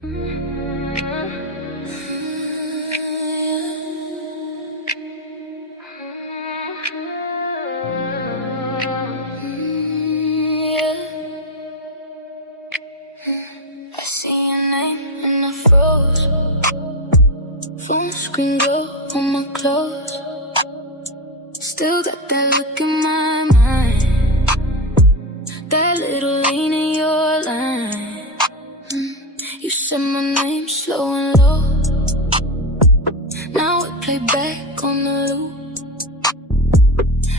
see your name and I froze. Phone screen glow on my clothes. Still got that look in my mind. That little lean in your line. You said my name slow and low. Now it play back on the loop.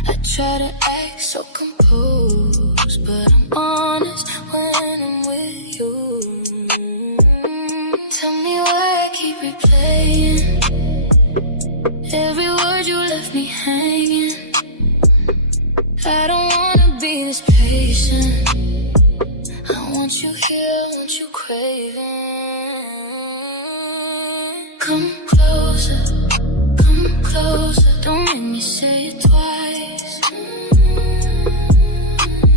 I try to act so composed, but I'm honest when I'm with you. Tell me why I keep replaying every word you left me hanging. I don't wanna be this patient. I want you here, I want you craving. Come closer, don't make me say it twice.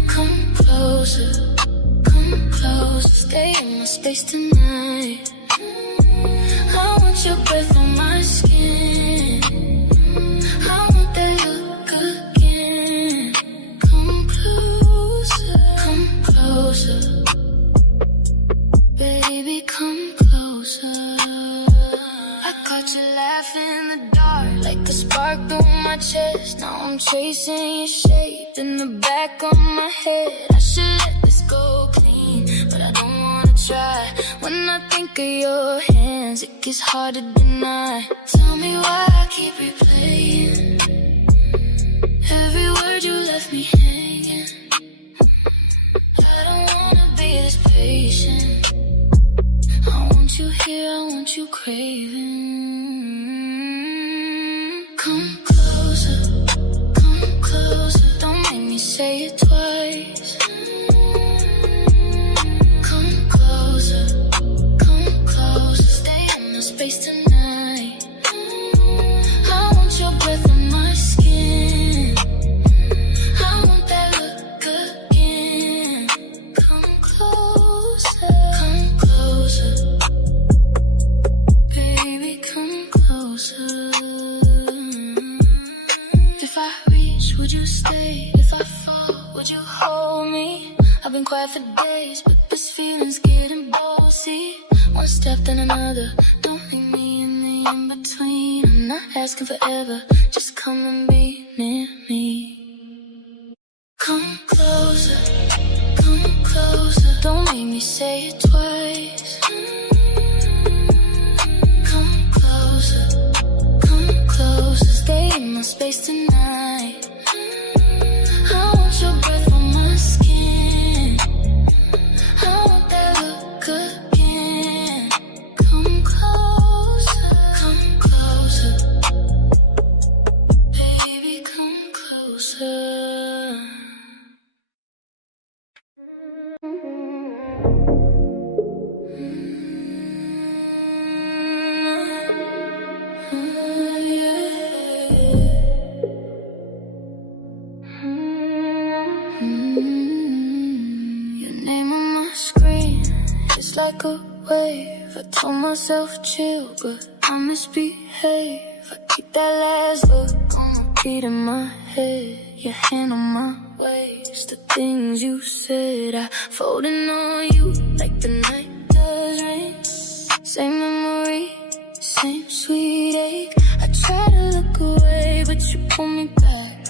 Come closer, stay in my space tonight. I want your breath on my skin. I want that look again. Come closer, baby, come closer. I caught you laughing in the dark, like a spark through my chest. Now I'm chasing your shape in the back of my head. I should let this go clean, but I don't wanna try. When I think of your hands, it gets hard to deny. Tell me why I keep replaying every word you left me hanging. I don't wanna be this patient. I want you here, I want you craving. Come closer, don't make me say it twice. Come closer, stay in my space tonight. I want your breath on my skin. I want that look again. Come closer, baby, come closer. If I reach, would you stay? If I fall, would you hold me? I've been quiet for days, but this feeling's getting bossy. One step then another, don't leave me in the in-between. I'm not asking forever, just come and be near me. Come closer, don't make me say it twice. Come closer, stay in my space tonight. I want your breath on my skin. I want that look again. Come closer, baby, come closer. Your name on my screen, it's like a wave. I told myself chill, but I misbehave. I keep that last look on repeat in my head. Your hand on my waist, the things you said, I folding on you like the night does rain. Same memory, same sweet ache. I try to look away, but you pull me back.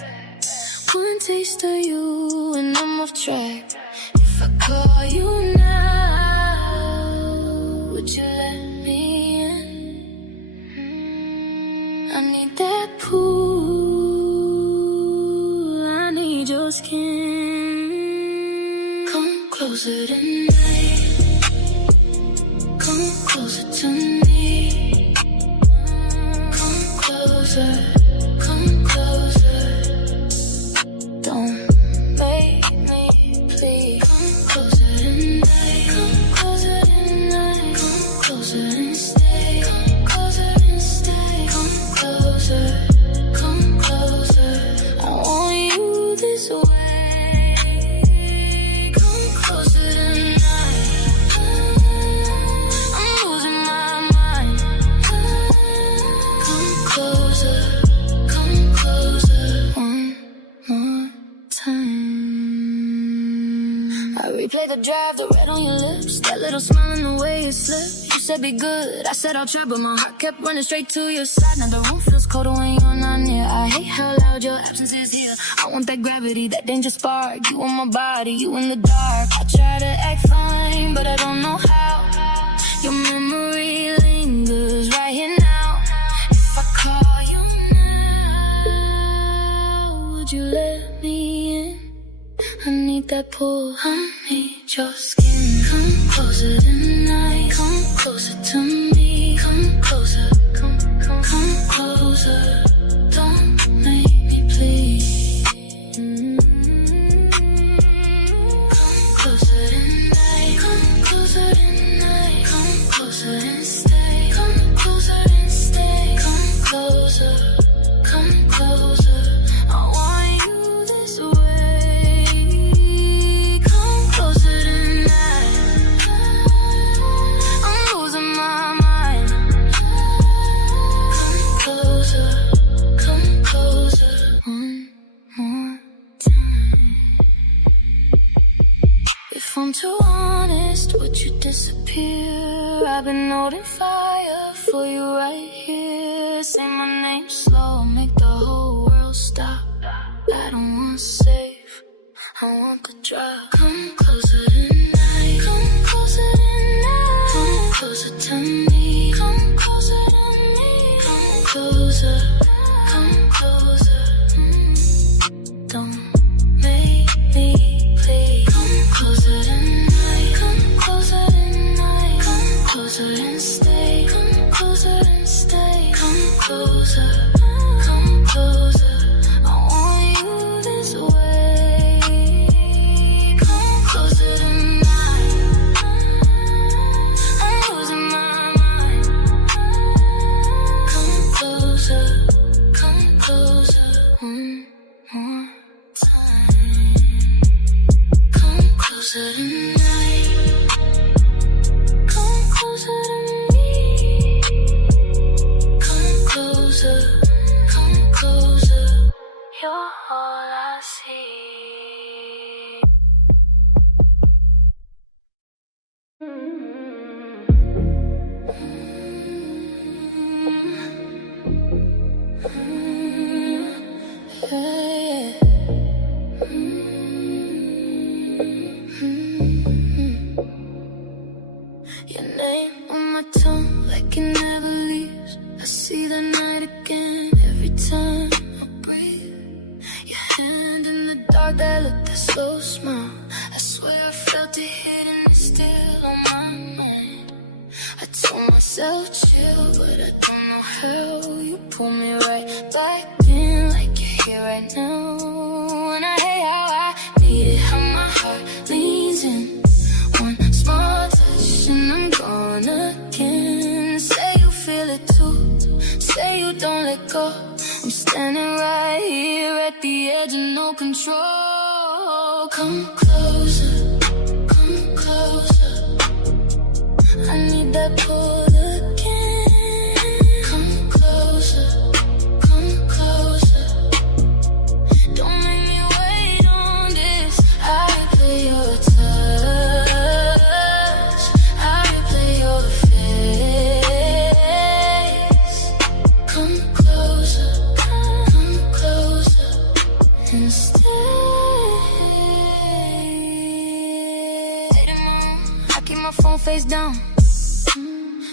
One taste of you and I'm off track. If I call you now, would you let me in? I need that pool, I need your skin. Come closer tonight, come closer to me. Come closer, don't make me please. Come closer tonight, come closer and stay. Come closer, I want you this way. Come closer tonight. I'm the drive, the red on your lips, that little smile in the way you slip. You said be good, I said I'll try, but my heart kept running straight to your side. Now the room feels colder when you're not near. I hate how loud your absence is here. I want that gravity, that danger spark. You on my body, you in the dark. I try to act fine, but I don't know how. Your memory lingers right here now. If I call you now, would you let me in? I need that pull, I need your skin. Come closer tonight, come closer to me. Come closer, come closer. Don't make me plead. Come closer tonight, come closer tonight. Come closer and stay, come closer and stay. Come closer, come closer. I want you this way. Come closer tonight. I'm losing my mind. Come closer, come closer. One more time. If I'm too honest, would you disappear? I've been holding fire for you right here. Say my name slow, make the whole world stop. I don't want safe, I want the drop. Come closer tonight, come closer tonight. Come closer to me, come closer to me. Come closer, come closer. Don't make me plead. Come closer tonight, come closer tonight. Come closer and stay, come closer and stay. Come closer, come closer. I want you this way. Come closer tonight. I'm losing my mind. Come closer, come closer. One more time. Come closer tonight. Come closer to me. Come closer, come closer. You're all I see. Your name on my tongue like it never leaves. I see the night again every time I breathe. Your hand in the dark, that look, that slow smile. I swear I felt it hitting me still on my mind. I told myself chill, but I don't know how. You pull me right back in like you're here right now. And I hate how I need it, how my heart leans in. One small touch and I'm gone again. Say you feel it too, say you don't let go. I'm standing right here at the edge of no control. Come closer, come closer. I need that pull again. Come closer, come closer. Don't make me wait on this. I replay your touch, I replay your face. Come closer, come closer and stay. I keep my phone face down.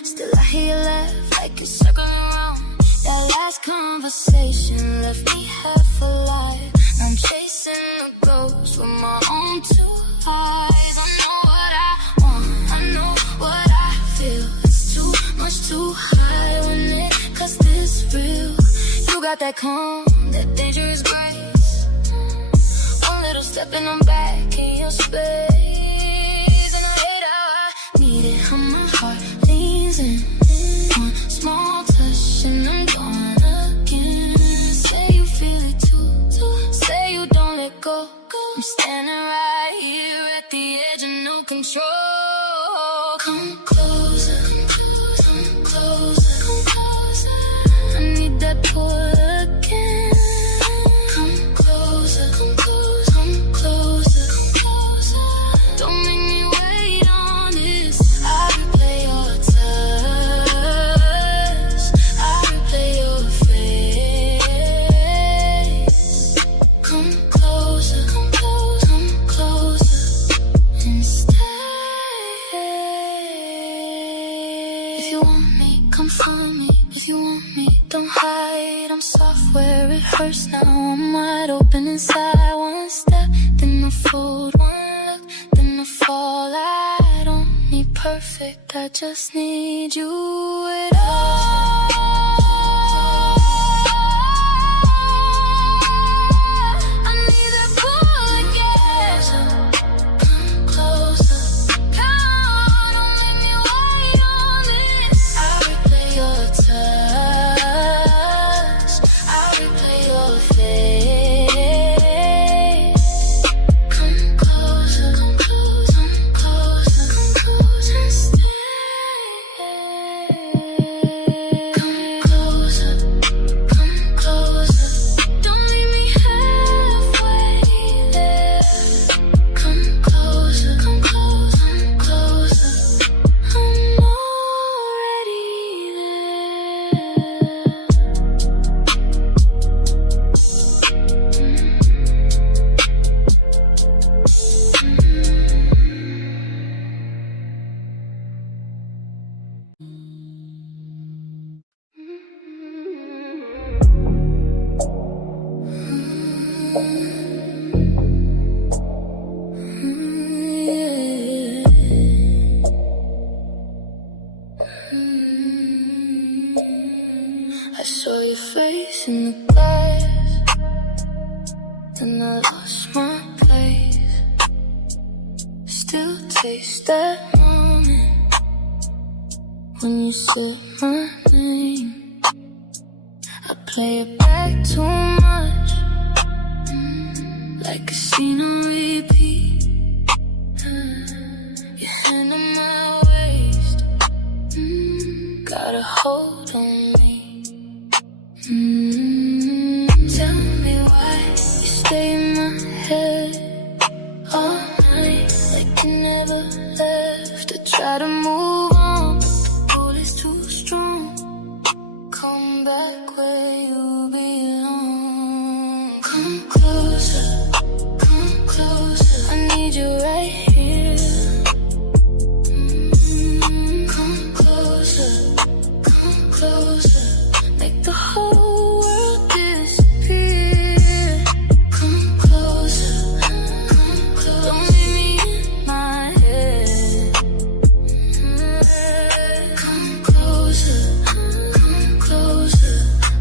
Still I hear you laugh like you're circling around. That last conversation left me half alive. Now I'm chasing the ghost with my own two eyes. I know what I want, I know what I feel. It's too much too high when it cuts this real. You got that calm, that dangerous grace. One little step and I'm back in your space. And I hate how I need it, how my heart leans in. One small touch and I'm gone again. Say you feel it too, say you don't let go. I'm standing right here at the edge of no control. Come closer, come closer, come closer. I need that pull again. Come closer, come closer, come closer, come closer. Don't make me If you want me, come find me. If you want me, don't hide. I'm soft where it hurts now. I'm wide open inside. One step, then I fold. One look, then I fall. I don't need perfect, I just need you at all. I need a pull again. Come closer. Come, don't make me wait on this. I'll replay your touch. I'll replay your face. Come closer, come closer, come closer, come closer, stay. Come closer, come closer. Don't leave me halfway there. Come closer, come closer, come closer. I'm already I saw your face in the glass, then I lost my place. Still taste that moment when you said my name. I play it back too much, like a scene on repeat. Your hand on my waist, got a hold on me. Tell me why you stay in my head all night, like you never left. I try to move on, but the pull is too strong. Come back where you belong. Come closer, come closer. I need you right here. Come closer, come closer. Make the whole world disappear. Come closer, come closer. Don't leave me in my head. Come closer, come closer.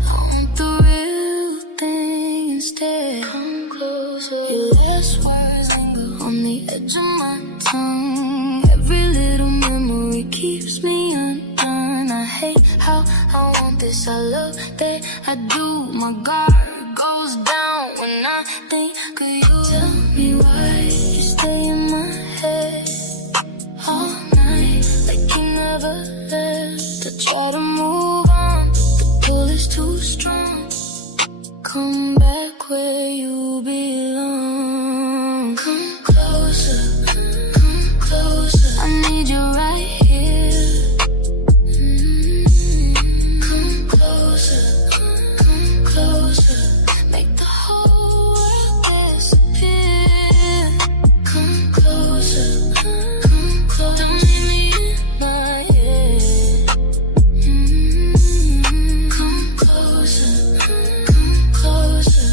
I want the real thing instead. Come closer. Your last words linger on the edge of my tongue. Every little memory keeps me undone. I hate how I want this, I love that I do. My guard goes down when I think of you. Tell me why you stay in my head all night, like you never left. I try to move on, but the pull is too strong. Come back where you belong. Come closer, come closer. I need you right here. Come closer, come closer. Make the whole world disappear. Come closer, come closer. Don't leave me in my head. Come closer, come closer.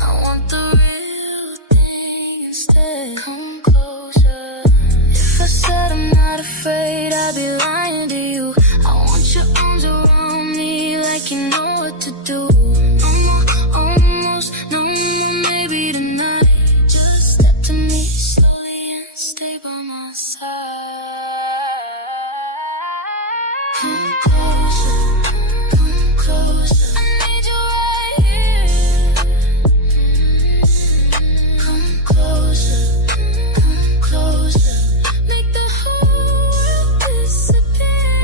I want the real thing instead. Come closer. If I said I'm not afraid, I'd be lying to you. I want your arms around me like you know what to do. No more, almost, no more, maybe tonight. Just step to me slowly and stay by my side. Come closer, come closer. I need you right here. Come closer, come closer. Make the whole world disappear.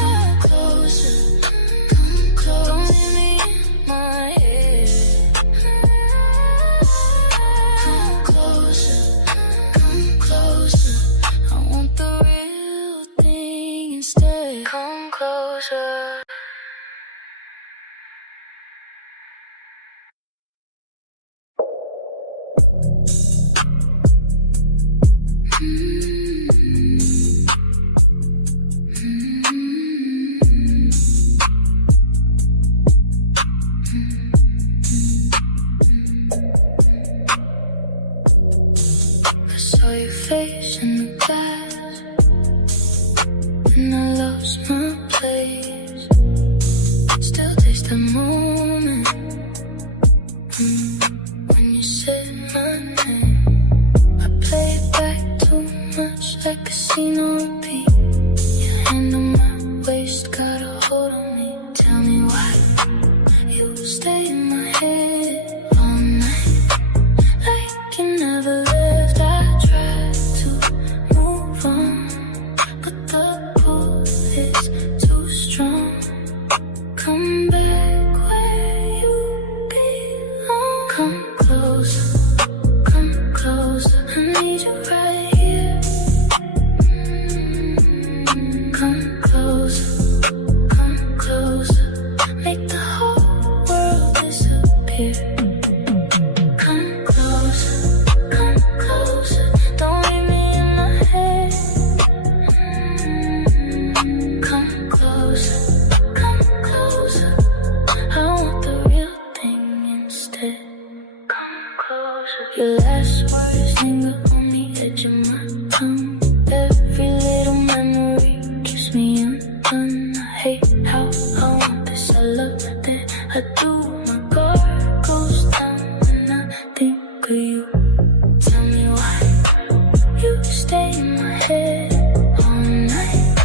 Come closer, come closer. Don't leave me in my head. Come closer, come closer. I want the real thing instead. Come closer. lose my place. Still taste that moment when you said my name. I play it back too much like casino repeat. Your hand on my waist, got a hold on me. Tell me why you stay in my head all night, like you never left. I tried to move on, but the pull is too strong. Come back where you belong. Come closer, come closer. I need you right here. Come closer, come closer. Make the whole world disappear. Come closer, come closer. Don't leave me in my head. Come closer, come closer. I want the real thing instead. Come closer. Your last words linger on the edge of my tongue. Every little memory keeps me undone. I hate how I want this. I love that I do. My guard goes down when I think of you. Tell me why you stay in my head all night,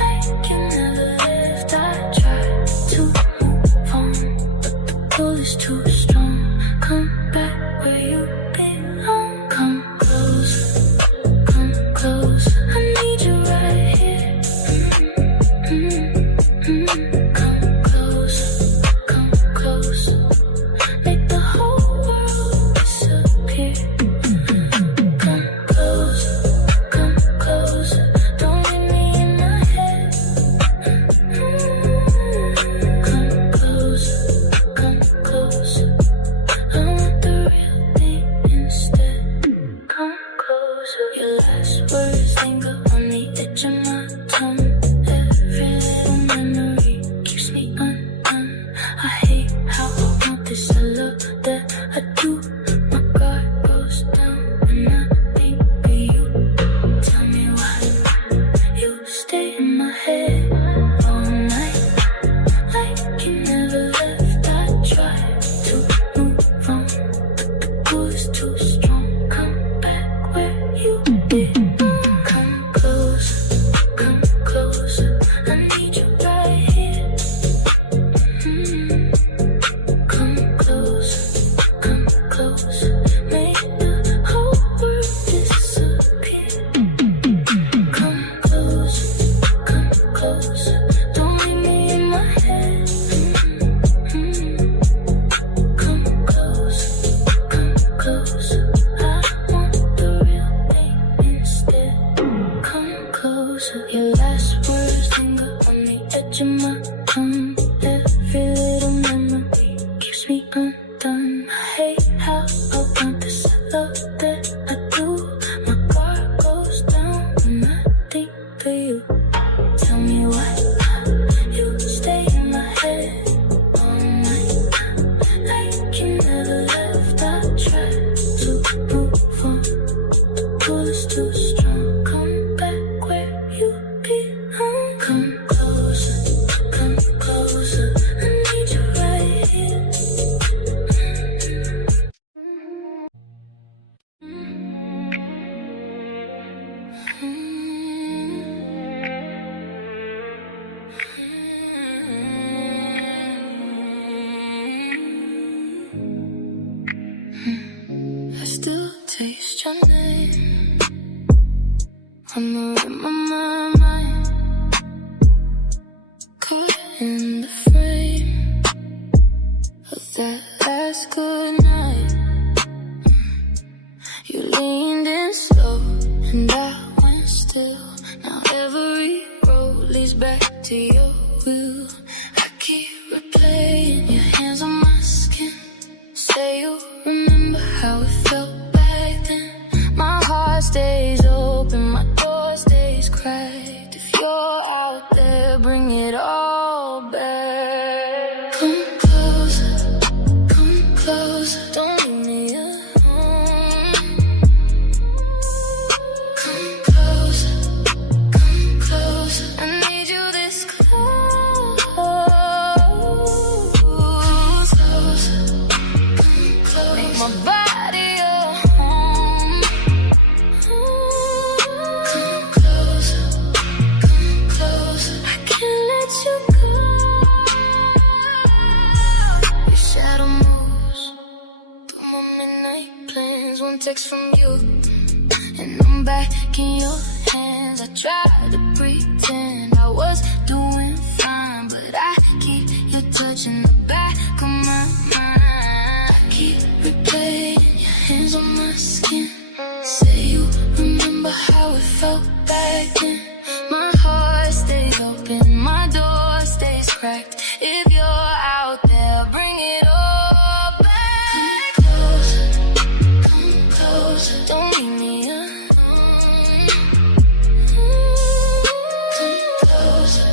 like you never left. I try to move on, but the pull is too strong. Come back where you belong. Come closer, come closer. I need you right here. Come closer, come closer. Make the whole world disappear. Come closer, come closer. Don't leave me in my head. Come closer, come closer. I want the real thing instead. Come closer. Your last words linger on the edge of my tongue. Every little memory keeps me undone. I hate how I want this. I love that I do. My guard goes down when I think of you. Tell me why you stay in my head all night, like you never left. I try to move on, but the pull is too strong. Come back where you belong. Come closer, come closer. I need you right here. Come closer, come closer. Make the whole world disappear. Come closer, come closer. Don't leave me in my head. Come closer, come closer. I want the real thing instead. Come closer. Your last words linger on the edge of my tongue. Every little memory keeps me undone. I hate how I want this. I love that I do. My guard goes down when I think of you. Tell me why you stay in my head all night, like you never left. I try to move on, the pull is too strong. Come back where you belong. Come closer, come closer. I need you right here. I still taste your name on the rim of my mind. Caught in the frame of that last good night. You leaned in slow and I went still. Now every road leads back to your will. I keep replaying your hands on my skin. Say you remember how it felt back then. My heart stays open, my door stays cracked. If you're out there, bring it all back. Come closer, come closer. Don't leave me alone. Come closer, come closer. I need you from you, and I'm back in your hands. I tried to pretend I was doing fine, but I keep you touching the back of my mind. I keep replaying your hands on my skin. Say you remember how it felt back then. My heart stays open, my door stays cracked. If you're out there, bring it all back. Come closer, come closer. Don't leave me alone. Come closer,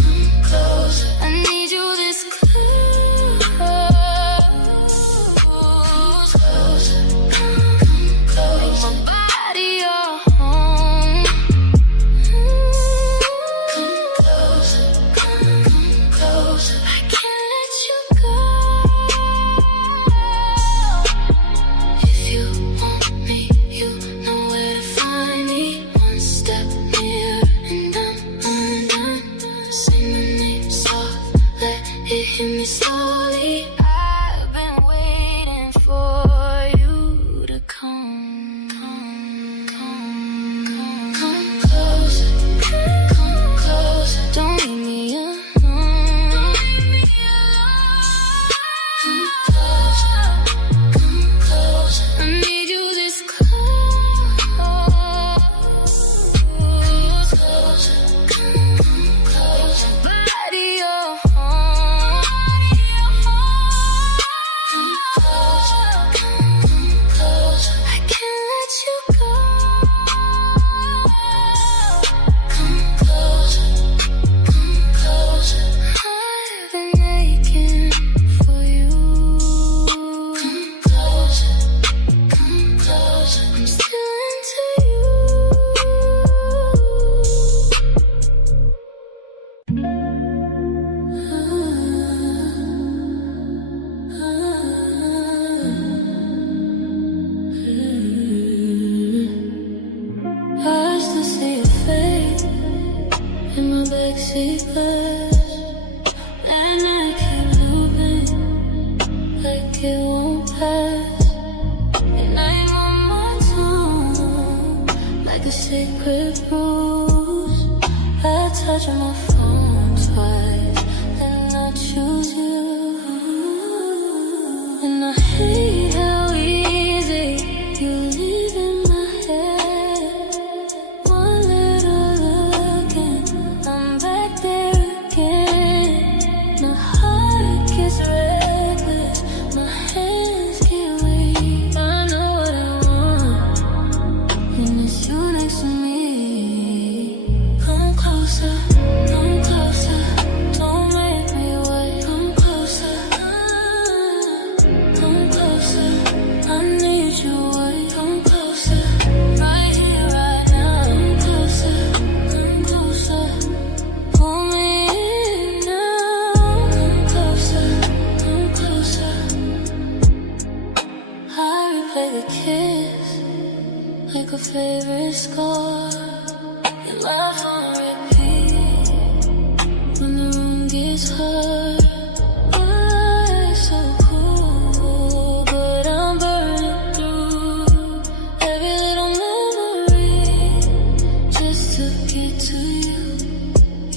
come closer. I need you this close. Closer, come closer. Make my body your home. Come closer, come closer. I can't let you go. If you want me, you know where to find me. One step nearer and I'm undone. Say my name soft, let it hit me slowly. I've been waiting for you to come closer, come closer. Don't leave me alone. Come closer, come closer. I need you this close. Closer, come closer. Body your home. Come closer, come closer. I can't let you go. Come closer, come closer. I've been aching for you. Come closer, come closer. I'm still into you. I still see your face in my backseat glass, and I keep looping like it won't pass. Your name on my tongue like a secret bruise. I touch on my phone twice and I choose you. And I hate how easy you live in my head. One little look and I'm back there again. My heart gets reckless, my hands get weak. I know what I want, and it's you next to me. Come closer, come closer. Don't make me wait. Come closer, come closer. I need you, wait. Come closer, right here, right now. Come closer, come closer. Pull me in now. Come closer, come closer. I replay the kiss like a favorite score. Your love on repeat when the room gets hard. I'm so cool, but I'm burning through every little memory just to get to you.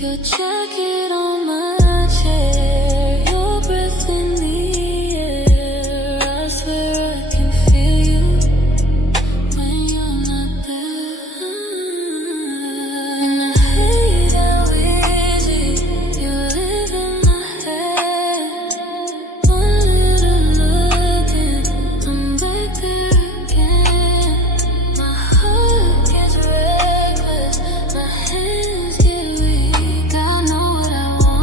Your jacket on my chair, your breath in the air. I swear I can feel you when you're not there. And I hate how easy you live in my head. One little look and I'm back there again. My heart gets reckless, my hands get weak. I know what I want.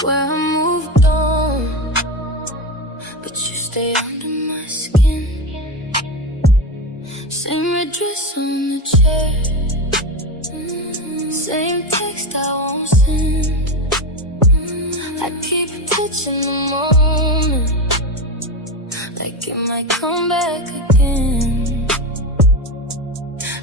Swear I moved on, but you stay under my skin. Same red dress on the chair, same text I won't send. I keep touching the moment, like it might come back again.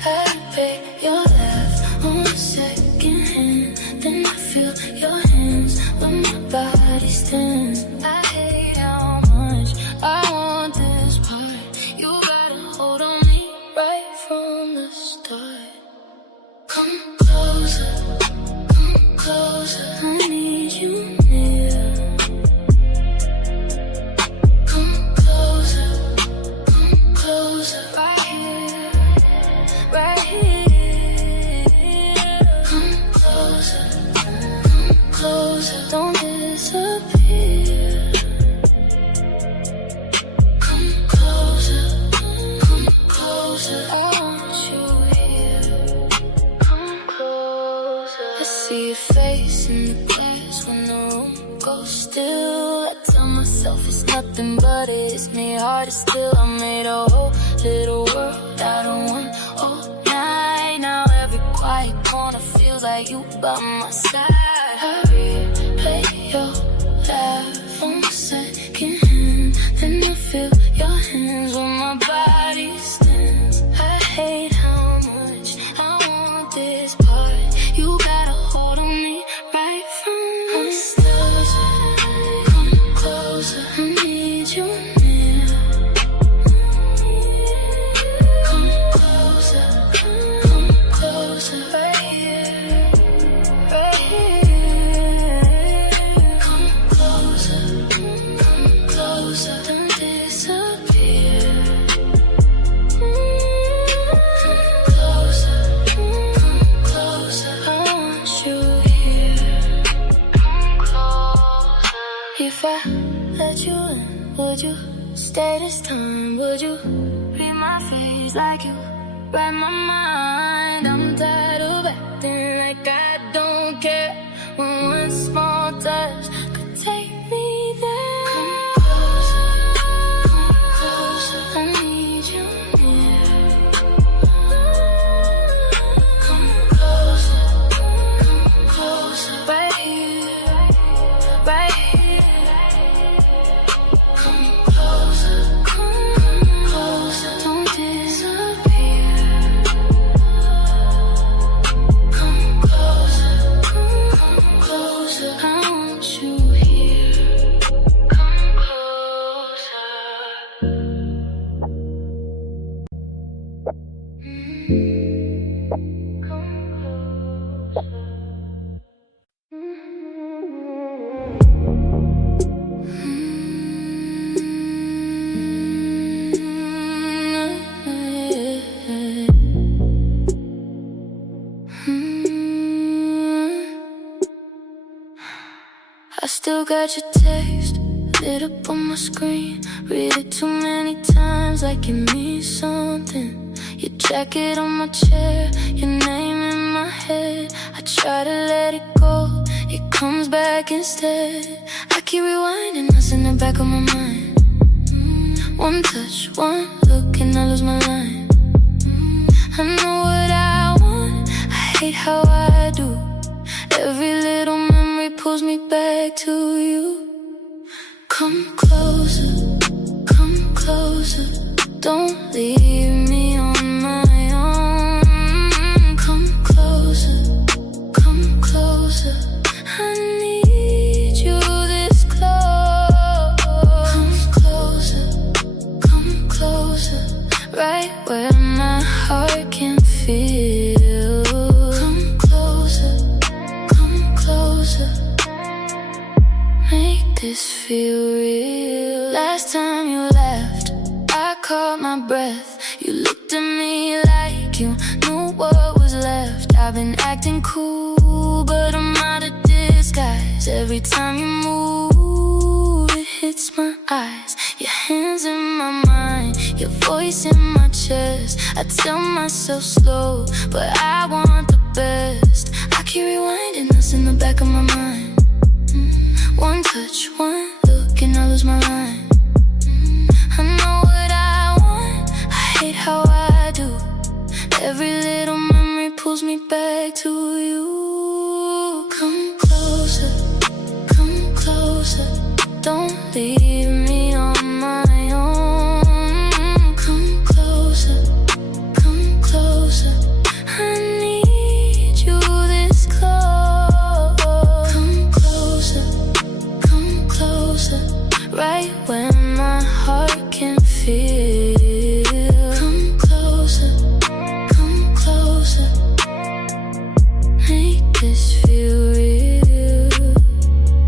I pay your laugh on second hand, then I feel your hands when my body stands. I hate how much I want this part. You gotta hold on me right from the start. Come closer, I need you near. Come closer, right here, right here. Come closer, don't disappear. Come closer, I want you here. Come closer. I see your face in the glass when the room goes still. I tell myself it's nothing but it's me harder still. I made a whole little world out of one whole night. Now every quiet corner feels like you by my side. I replay your laugh on second hand, then I feel your hands when my body stands. I hate how much I want this part. You gotta hold on me right from the start. Come closer, I need you near. Come closer, right here, right here. Come closer, don't disappear. Come closer, I want you here. Come closer. If I let you in, would you stay this time? Would you read my face like you read my mind? I'm tired of acting like I don't care when one small touch could take me there. Come closer, I need you near. Come closer, right here, right here. Come closer, don't disappear. Come closer, I want you here. Come closer. Come closer. I still got your text lit up on my screen. Read it too many times like it means something. Your jacket on my chair, your name in my head. I try to let it go, it comes back instead. I keep rewinding us in the back of my mind. One touch, one look, and I lose my line. I know what I want, I hate how I do. Every little memory pulls me back to you. Come closer, don't leave me on my own. Come closer, I need you this close. Come closer, right where my heart can feel. Come closer, make this feel real. Last time you left, I caught my breath. You looked at me like you knew what was left. I've been acting cool, but I'm out of disguise. Every time you move, it hits my eyes. Your hands in my mind, your voice in my chest. I tell myself slow, but I want the best. I keep rewinding us in the back of my mind. One touch, one look, and I lose my mind. I know what I want, I hate how I do. Every little memory pulls me back to you. Come closer, don't leave me on my own. Come closer, I need you this close. Come closer, right where my heart can feel. Come closer, make this feel real.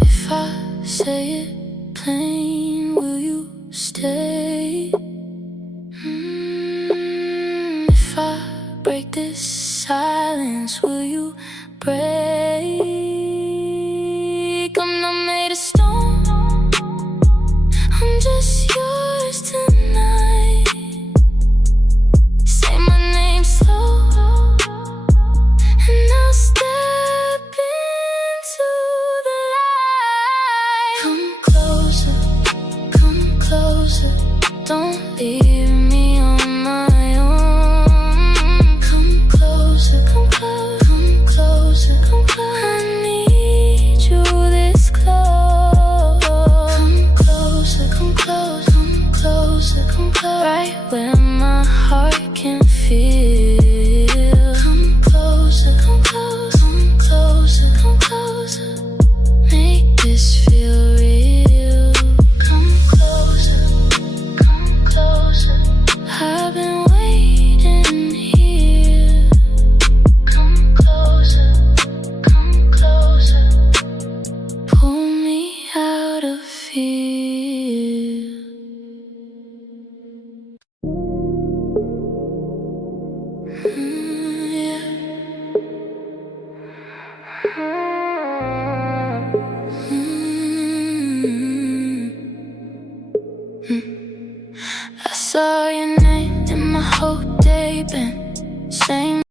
If I say it plain, will you stay? If I break this silence, will you break? I'm not made of stone, I'm just yours tonight. Say my name slow, and I'll step into the light. Come closer, don't leave me on my own. Come closer, I need you this close. Come closer, right where my heart can feel. Come closer, make this feel real. Come closer, I've been waiting here. Come closer, pull me out of fear. I saw your name in my whole day, been same.